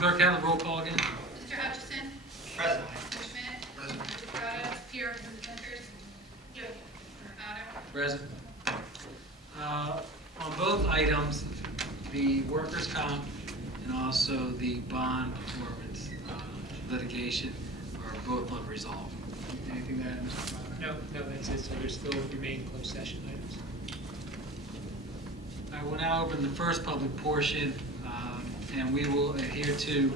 Clerk, have a roll call again. Mr. Hutchison? Present. Mr. Schmidt? Present. Mr. Prado? Here. Mrs. Winters? Here. Mr. Mercado? Present. On both items, the workers' comp and also the bond performance litigation are both unresolved. Anything to add, Mr. Prado? No, that's it. So there's still remain closed session items. I will now open the first public portion, and we will adhere to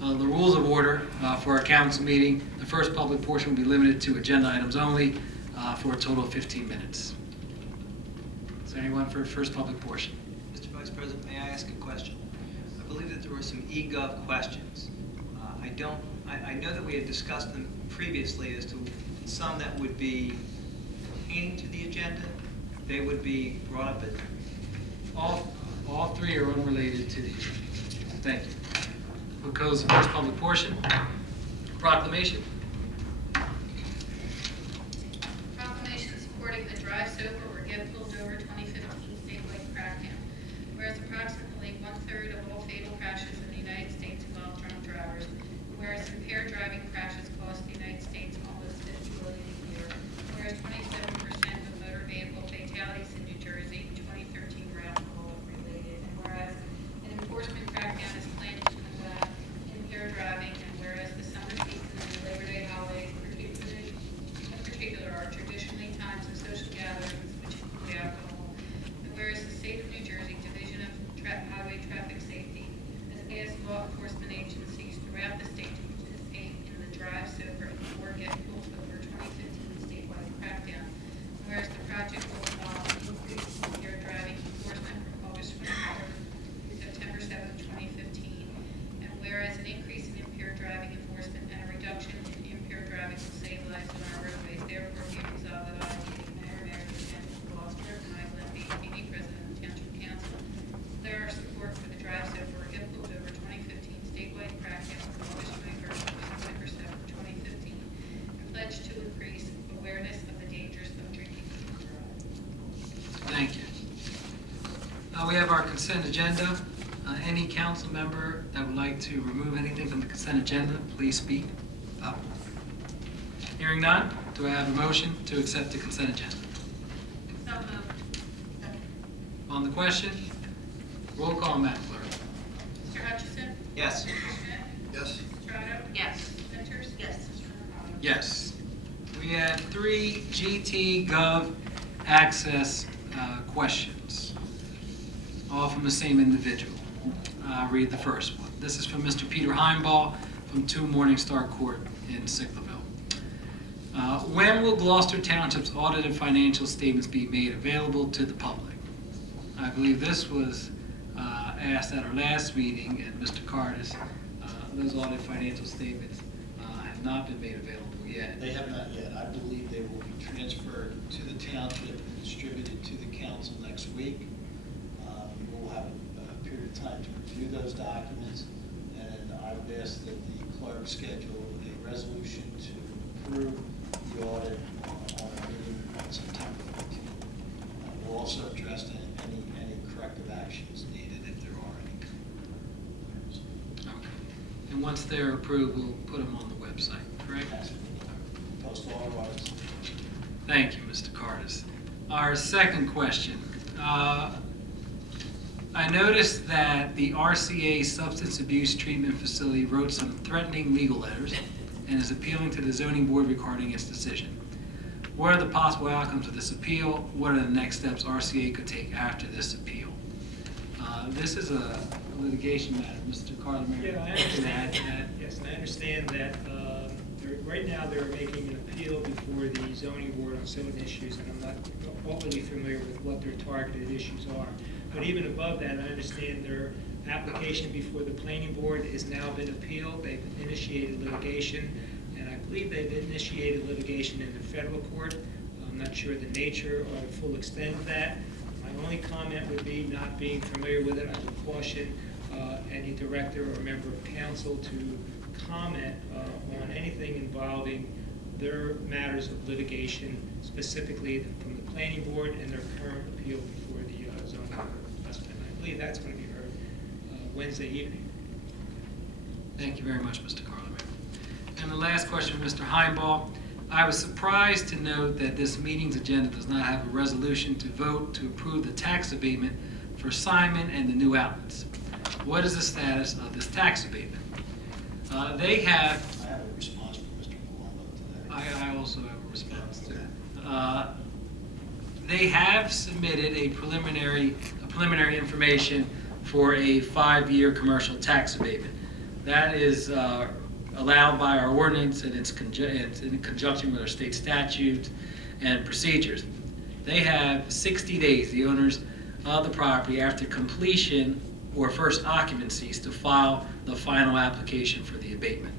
the rules of order for our council meeting. The first public portion will be limited to agenda items only for a total of 15 minutes. Is there anyone for the first public portion? Mr. Vice President, may I ask a question? I believe that there were some e-gov questions. I know that we had discussed them previously as to some that would be pertaining to the agenda. They would be brought up at... All three are unrelated to the agenda. Thank you. We'll close the first public portion. Proclamation. Proclamation supporting the Drive Sober or Get Pulled Over 2015 statewide crackdown. Whereas approximately 1/3 of all fatal crashes in the United States involve drunk drivers. Whereas impaired driving crashes cost the United States almost $50 billion a year. Whereas 27% of motor vehicle fatalities in New Jersey in 2013 were alcohol related. And whereas an enforcement crackdown is planned to combat impaired driving. And whereas the summer season and the Labor Day holidays in particular are traditionally times of social gatherings which include alcohol. And whereas the State of New Jersey Division of Highway Traffic Safety has asked law enforcement agencies throughout the state to participate in the Drive Sober or Get Pulled Over 2015 statewide crackdown. And whereas the project will involve increased impaired driving enforcement from August 23rd to September 7th, 2015. And whereas an increase in impaired driving enforcement and a reduction in impaired driving will save lives on our roadways, therefore be it resolved that I, Mayor of the Township of Gloucester, and I, Glenn B. Keeney, President of the Township Council, declare our support for the Drive Sober or Get Pulled Over 2015 statewide crackdown from August 21st to September 7th, 2015, and pledge to increase awareness of the dangers of drinking and driving. Thank you. We have our consent agenda. Any council member that would like to remove anything from the consent agenda, please speak up. Hearing none, do I have a motion to accept the consent agenda? So moved. On the question, roll call, Madam Clerk. Mr. Hutchison? Yes. Mr. Schmidt? Yes. Mr. Prado? Yes. Mrs. Winters? Yes. Mr. Mercado? Yes. We have 3 GT Gov access questions, all from the same individual. I'll read the first one. This is from Mr. Peter Heimbaugh from 2 Morningstar Court in Sicklerville. When will Gloucester Township's audited financial statements be made available to the public? I believe this was asked at our last meeting, and Mr. Cardis, those audited financial statements have not been made available yet. They have not yet. I believe they will be transferred to the township and distributed to the council next week. We will have a period of time to review those documents, and I would ask that the clerk schedule a resolution to approve the audit on a meeting on September 15th. We'll also address any corrective actions needed if there are any. Okay. And once they're approved, we'll put them on the website, correct? Post all ours. Thank you, Mr. Cardis. Our second question. I noticed that the RCA Substance Abuse Treatment Facility wrote some threatening legal letters and is appealing to the zoning board regarding its decision. What are the possible outcomes of this appeal? What are the next steps RCA could take after this appeal? This is a litigation matter, Mr. Carter. Yeah, I understand that. Yes, and I understand that right now they're making an appeal before the zoning board on certain issues, and I'm not overly familiar with what their targeted issues are. But even above that, I understand their application before the planning board has now been appealed. They've initiated litigation, and I believe they've initiated litigation in the federal court. I'm not sure the nature or the full extent of that. My only comment would be, not being familiar with it, I would caution any director or member of council to comment on anything involving their matters of litigation, specifically from the planning board and their current appeal before the zoning board. I believe that's going to be heard Wednesday evening. Okay. And once they're approved, we'll put them on the website, correct? Yes. Thank you very much, Mr. Carlin. And the last question, Mr. Heimball. I was surprised to note that this meeting's agenda does not have a resolution to vote to approve the tax abatement for Simon and the new outlets. What is the status of this tax abatement? They have, I have a response from Mr. Palumbo today. I also have a response to that. They have submitted a preliminary information for a 5-year commercial tax abatement. That is allowed by our ordinance, and it's in conjunction with our state statutes and procedures. They have 60 days, the owners of the property, after completion or first occupancies, to file the final application for the abatement.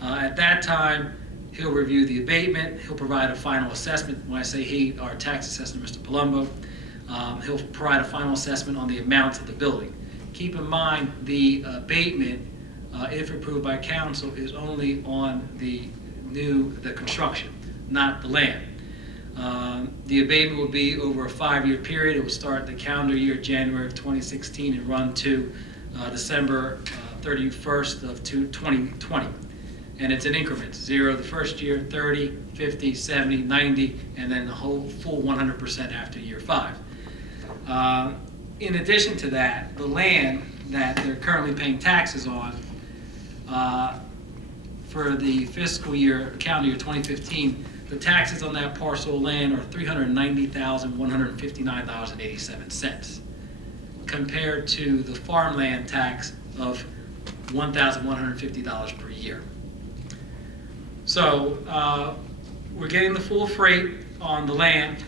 At that time, he'll review the abatement. He'll provide a final assessment. When I say he, our tax assessor, Mr. Palumbo, he'll provide a final assessment on the amounts of the building. Keep in mind, the abatement, if approved by council, is only on the construction, not the land. The abatement will be over a 5-year period. It will start the calendar year January of 2016 and run to December 31st of 2020. And it's in increments: 0 the first year, 30, 50, 70, 90, and then the whole full 100% after year 5. In addition to that, the land that they're currently paying taxes on for the fiscal year, calendar year 2015, the taxes on that parcel of land are $390,159.87, compared to the farmland tax of $1,150 per year. So we're getting the full freight on the land.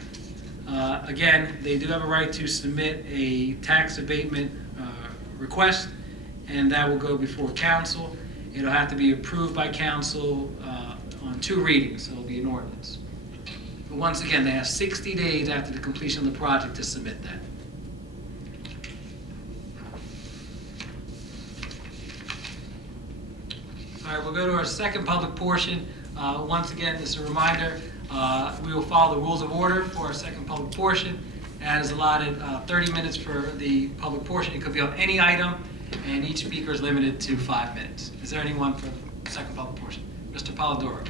Again, they do have a right to submit a tax abatement request, and that will go before council. It'll have to be approved by council on 2 readings, so it'll be an ordinance. But once again, they have 60 days after the completion of the project to submit that. All right, we'll go to our second public portion. Once again, just a reminder, we will follow the rules of order for our second public portion. As allotted, 30 minutes for the public portion. It could be on any item, and each speaker is limited to 5 minutes. Is there anyone for the second public portion? Mr. Polidoro.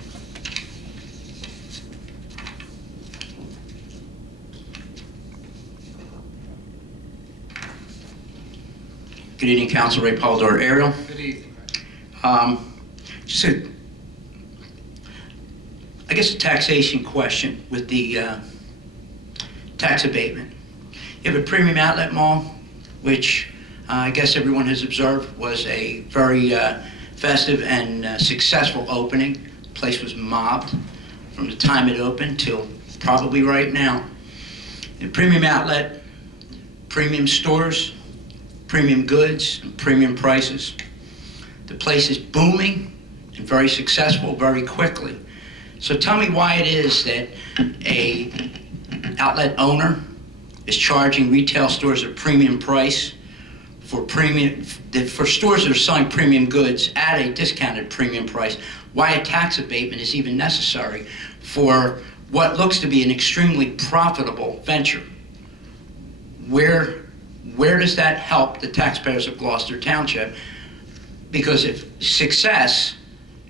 Good evening, Council. Ray Polidoro, Ariel. Good evening. Just a taxation question with the tax abatement. You have a premium outlet mall, which I guess everyone has observed was a very festive and successful opening. The place was mobbed from the time it opened till probably right now. The premium outlet, premium stores, premium goods, and premium prices. The place is booming and very successful very quickly. So tell me why it is that a outlet owner is charging retail stores a premium price for stores that are selling premium goods at a discounted premium price. Why a tax abatement is even necessary for what looks to be an extremely profitable venture. Where does that help the taxpayers of Gloucester Township? Because if success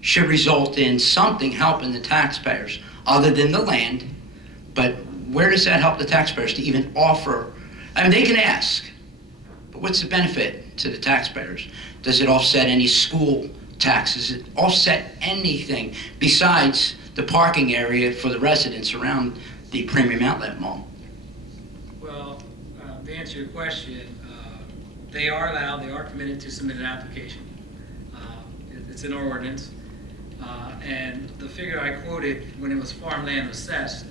should result in something helping the taxpayers other than the land, but where does that help the taxpayers to even offer? I mean, they can ask, but what's the benefit to the taxpayers? Does it offset any school taxes? Does it offset anything besides the parking area for the residents around the premium outlet mall? Well, to answer your question, they are allowed, they are committed to submit an application. It's in our ordinance. And the figure I quoted when it was farmland assessed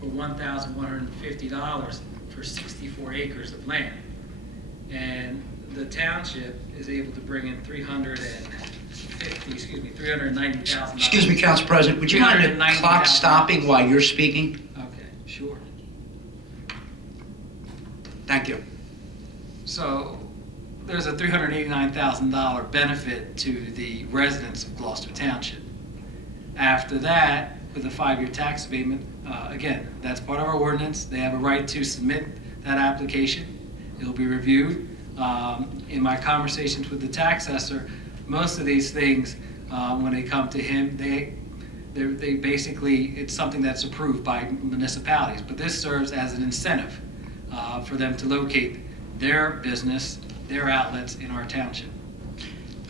for $1,150 for 64 acres of land. And the township is able to bring in $390,000. Excuse me, Council President, would you mind the clock stopping while you're speaking? Okay, sure. Thank you. So there's a $389,000 benefit to the residents of Gloucester Township. After that, with a 5-year tax abatement, again, that's part of our ordinance. They have a right to submit that application. It'll be reviewed. In my conversations with the tax assessor, most of these things, when they come to him, they basically, it's something that's approved by municipalities. But this serves as an incentive for them to locate their business, their outlets in our township.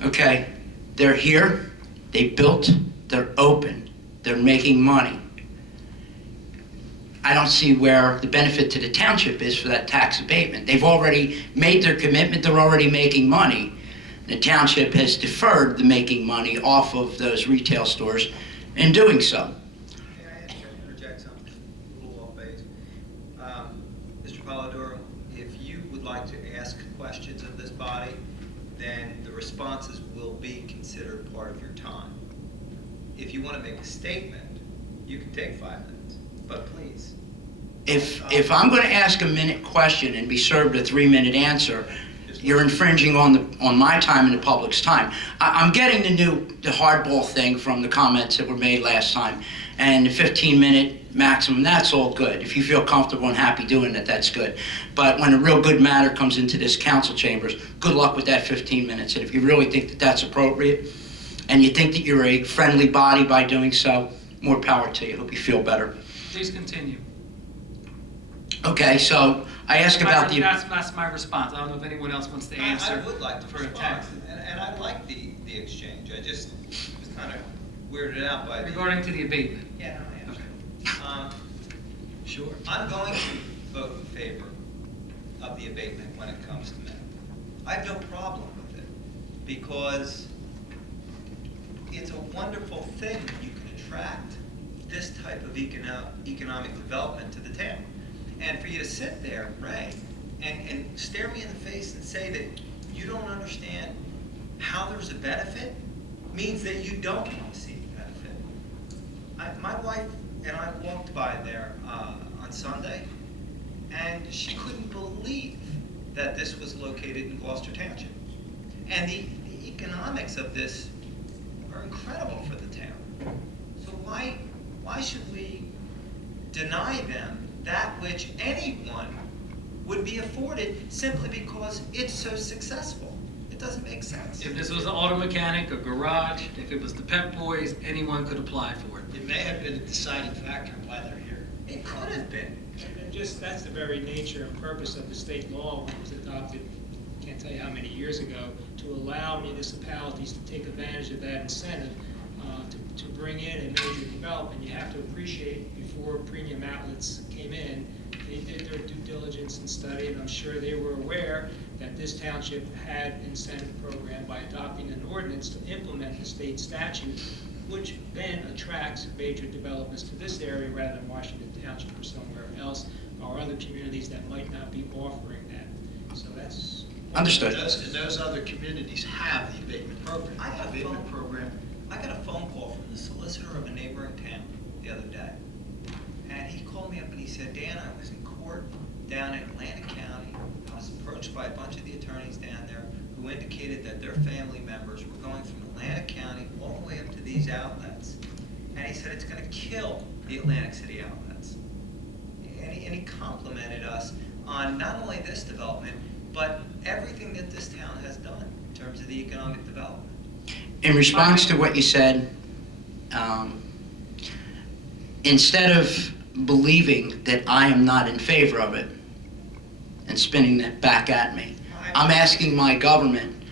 Okay, they're here, they built, they're open, they're making money. I don't see where the benefit to the township is for that tax abatement. They've already made their commitment, they're already making money. The township has deferred the making money off of those retail stores in doing so. May I interject something a little off base? Mr. Polidoro, if you would like to ask questions of this body, then the responses will be considered part of your time. If you want to make a statement, you can take 5 minutes, but please. If I'm going to ask a minute question and be served a 3-minute answer, you're infringing on my time and the public's time. I'm getting the hardball thing from the comments that were made last time, and the 15-minute maximum, that's all good. If you feel comfortable and happy doing it, that's good. But when a real good matter comes into this council chambers, good luck with that 15 minutes. And if you really think that that's appropriate, and you think that you're a friendly body by doing so, more power to you. Hope you feel better. Please continue. Okay, so I ask about the... That's my response. I don't know if anyone else wants to answer. I would like to for a respond, tax. and I like the exchange. I just was kind of weirded out by the... Regarding to the abatement. Yeah, no, I understand. Sure. I'm going to vote in favor of the abatement when it comes to men. I have no problem with it, because it's a wonderful thing when you can attract this type of economic development to the town. And for you to sit there, Ray, and stare me in the face and say that you don't understand how there's a benefit means that you don't want to see the benefit. My wife and I walked by there on Sunday, and she couldn't believe that this was located in Gloucester Township. And the economics of this are incredible for the town. So why should we deny them that which anyone would be afforded simply because it's so successful? It doesn't make sense. If this was an auto mechanic, a garage, if it was the Pep Boys, anyone could apply for it. It may have been a deciding factor in why they're here. It could have been. And just, that's the very nature and purpose of the state law when it was adopted, can't tell you how many years ago, to allow municipalities to take advantage of that incentive to bring in a major development. You have to appreciate, before premium outlets came in, they did their due diligence and study, and I'm sure they were aware that this township had an incentive program by adopting an ordinance to implement the state statute, which then attracts major developments to this area rather than Washington Township or somewhere else, or other communities that might not be offering that. So that's... Understood. And those other communities have the abatement program. I got a Abatement phone- program. I got a phone call from the solicitor of a neighboring town the other day. And he called me up and he said, Dan, I was in court down in Atlantic County. I was approached by a bunch of the attorneys down there who indicated that their family members were going from Atlantic County all the way up to these outlets. And he said it's going to kill the Atlantic City outlets. And he complimented us on not only this development, but everything that this town has done in terms of the economic development. In response to what you said, instead of believing that I am not in favor of it and spinning that back at me, I'm asking my government,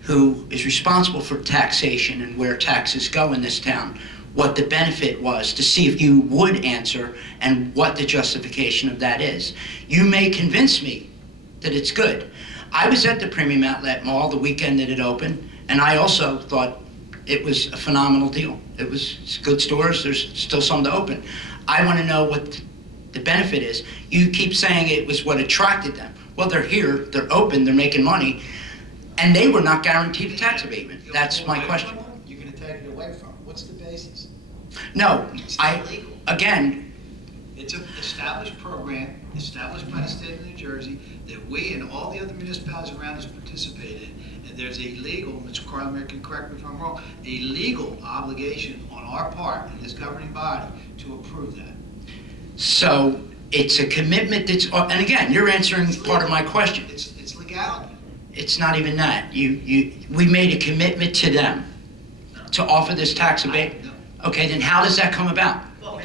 who is responsible for taxation and where taxes go in this town, what the benefit was, to see if you would answer and what the justification of that is. You may convince me that it's good. I was at the Premium Outlet Mall the weekend that it opened, and I also thought it was a phenomenal deal. It was good stores, there's still some to open. I want to know what the benefit is. You keep saying it was what attracted them. Well, they're here, they're open, they're making money, and they were not guaranteed a tax abatement. That's my question. You're going to take it away from them. What's the basis? No, It's not legal. again, It's an established program, established by the state of New Jersey, that we and all the other municipalities around us participate in. And there's a legal, Mr. Carlmer can correct me if I'm wrong, a legal obligation on our part in this governing body to approve that. so it's a commitment that's, and again, you're answering part of my question. It's legality. it's not even that. We made a commitment to them to offer this tax abatement. Okay, then how does that come about? Well,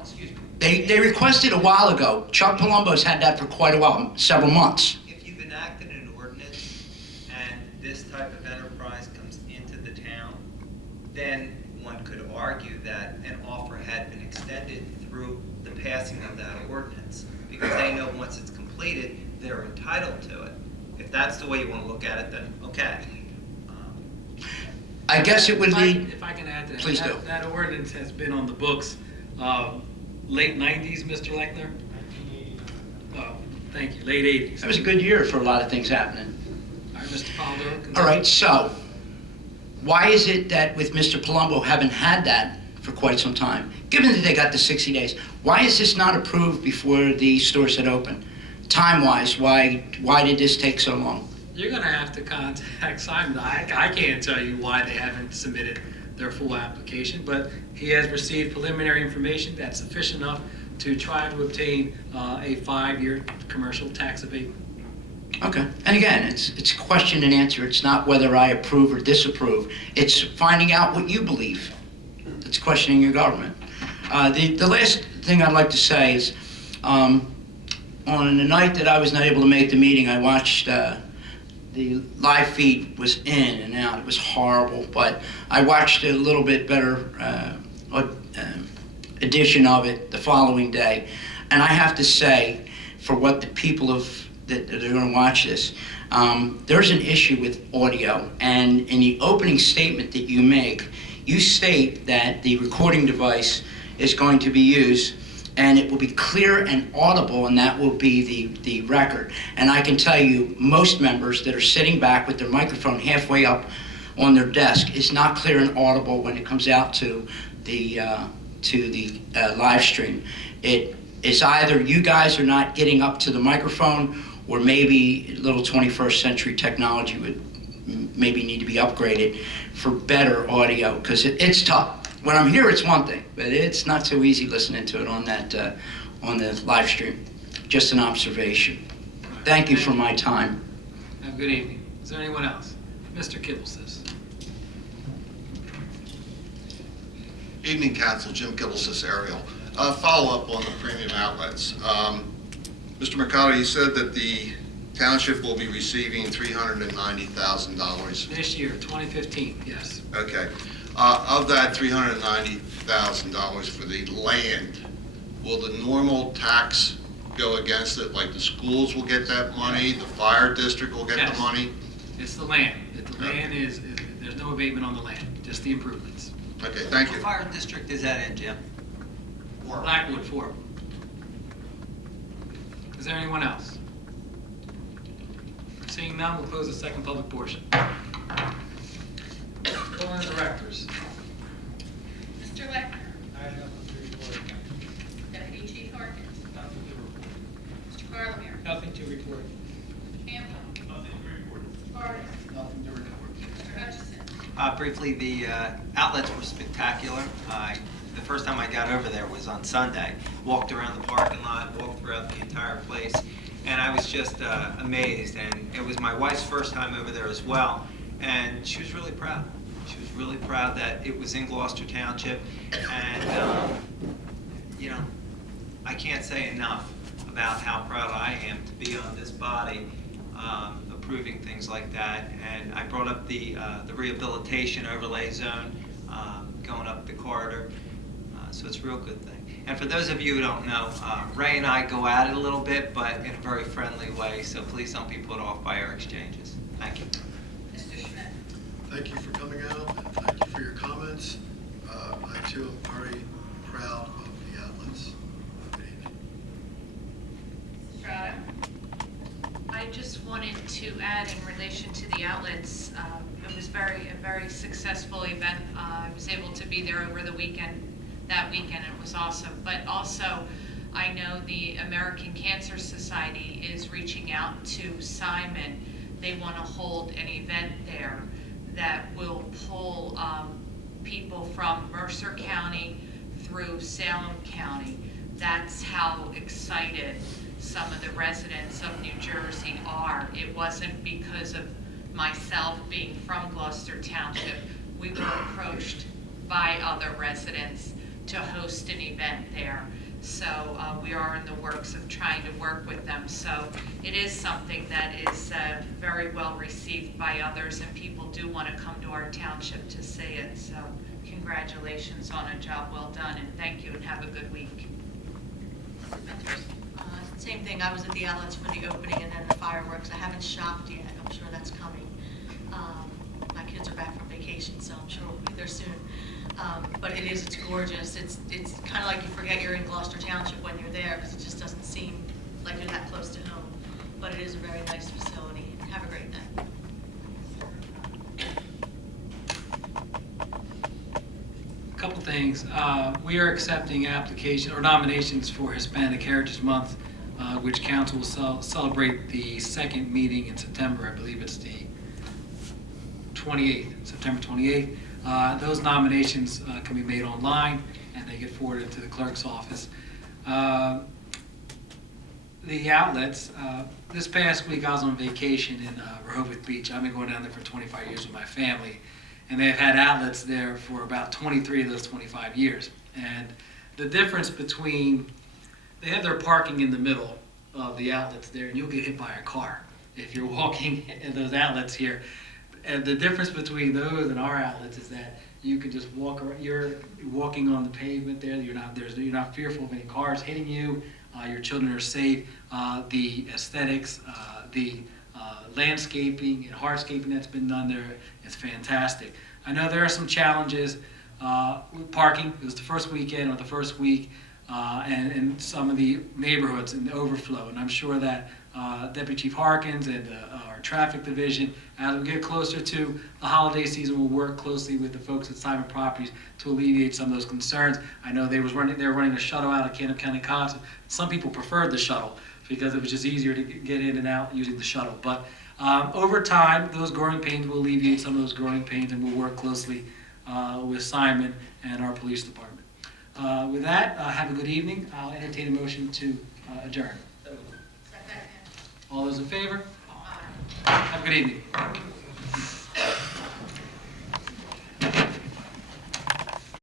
excuse me. They requested a while ago. Chuck Palumbo's had that for quite a while, several months. If you've enacted an ordinance and this type of enterprise comes into the town, then one could argue that an offer had been extended through the passing of that ordinance, because they know once it's completed, they're entitled to it. If that's the way you want to look at it, then okay. I guess it would lead, If I can add to that. Please do. That ordinance has been on the books, late 90s, Mr. Lechner? Oh, thank you, late 80s. that was a good year for a lot of things happening. All right, Mr. Paldo. All right, so why is it that with Mr. Palumbo haven't had that for quite some time? Given that they got the 60 days, why is this not approved before the stores had opened? Time-wise, why did this take so long? You're gonna have to contact Simon. I can't tell you why they haven't submitted their full application, but he has received preliminary information that's sufficient enough to try to obtain a 5-year commercial tax abatement. Okay, and again, it's question and answer. It's not whether I approve or disapprove. It's finding out what you believe. It's questioning your government. The last thing I'd like to say is, on the night that I was not able to make the meeting, I watched the live feed was in and out. It was horrible, but I watched a little bit better edition of it the following day. And I have to say, for what the people that are going to watch this, there's an issue with audio. And in the opening statement that you make, you state that the recording device is going to be used and it will be clear and audible, and that will be the record. And I can tell you, most members that are sitting back with their microphone halfway up on their desk is not clear and audible when it comes out to the live stream. It is either you guys are not getting up to the microphone, or maybe a little 21st century technology would maybe need to be upgraded for better audio, because it's tough. When I'm here, it's one thing, but it's not so easy listening to it on that on the live stream. Just an observation. Thank you for my time. Have a good evening. Is there anyone else? Mr. Kibble says. Evening, Council. Jim Kibble, Ariel. Follow up on the premium outlets. Mr. Mercado, you said that the township will be receiving $390,000. This year, 2015, yes. Okay. Of that $390,000 for the land, will the normal tax go against it? Like the schools will get that money, the fire district will get Yes. the money? It's the land. The land is, there's no abatement on the land, just the improvements. Okay, thank you. What fire district is that in, Jim? Blackwood, 4. Is there anyone else? Seeing none, we'll close the second public portion. Board of Directors. Mr. Lechner. I have nothing to report. Deputy Chief Harkins. Nothing to report. Mr. Carlemere. Nothing to report. Campbell. Nothing to report. Mr. Cardis. Nothing to report. Mr. Hutchison. Briefly, the outlets were spectacular. The first time I got over there was on Sunday. Walked around the parking lot, walked throughout the entire place, and I was just amazed. And it was my wife's first time over there as well, and she was really proud. She was really proud that it was in Gloucester Township, and you know, I can't say enough about how proud I am to be on this body approving things like that. And I brought up the rehabilitation overlay zone going up the corridor, so it's a real good thing. And for those of you who don't know, Ray and I go at it a little bit, but in a very friendly way, so please don't be put off by our exchanges. Thank you. Mr. Schmidt. Thank you for coming out, and thank you for your comments. I too am very proud of the outlets. Good evening. Estrada. I just wanted to add in relation to the outlets, it was a very successful event. I was able to be there over the weekend, it was awesome. But also, I know the American Cancer Society is reaching out to Simon. They want to hold an event there that will pull people from Mercer County through Salem County that's how excited some of the residents of New Jersey are. It wasn't because of myself being from Gloucester Township. We were approached by other residents to host an event there. So we are in the works of trying to work with them. So it is something that is very well received by others, and people do want to come to our township to see it. So congratulations on a job well done, and thank you, and have a good week. Same thing, I was at the outlets for the opening and then the fireworks. I haven't shopped yet, I'm sure that's coming. My kids are back from vacation, so I'm sure we'll be there soon. But it's gorgeous. It's kind of like you forget you're in Gloucester Township when you're there, because it just doesn't seem like you're that close to home. But it is a very nice facility. Have a great night. A couple things. We are accepting application or nominations for Hispanic Heritage Month, which council will celebrate the second meeting in September. I believe it's the 28th, September 28th. Those nominations can be made online, and they get forwarded to the clerk's office. The outlets, this past week I was on vacation in Rehoboth Beach. I've been going down there for 25 years with my family, and they've had outlets there for about 23 of those 25 years. And the difference between, they have their parking in the middle of the outlets there, and you'll get hit by a car if you're walking in those outlets here. And the difference between those and our outlets is that you can just walk around. You're walking on the pavement there. You're not fearful of any cars hitting you. Your children are safe. The aesthetics, the landscaping and hardscaping that's been done there is fantastic. I know there are some challenges with parking. It was the first weekend or the first week, and some of the neighborhoods and the overflow. And I'm sure that Deputy Chief Harkins and our traffic division, as we get closer to the holiday season, will work closely with the folks at Simon Properties to alleviate some of those concerns. I know they were running a shuttle out of Camden County College. Some people preferred the shuttle because it was just easier to get in and out using the shuttle. But over time, those growing pains will alleviate some of those growing pains, and we'll work closely with Simon and our police department. With that, have a good evening. I'll entertain a motion to adjourn. Second. All those in favor? Have a good evening.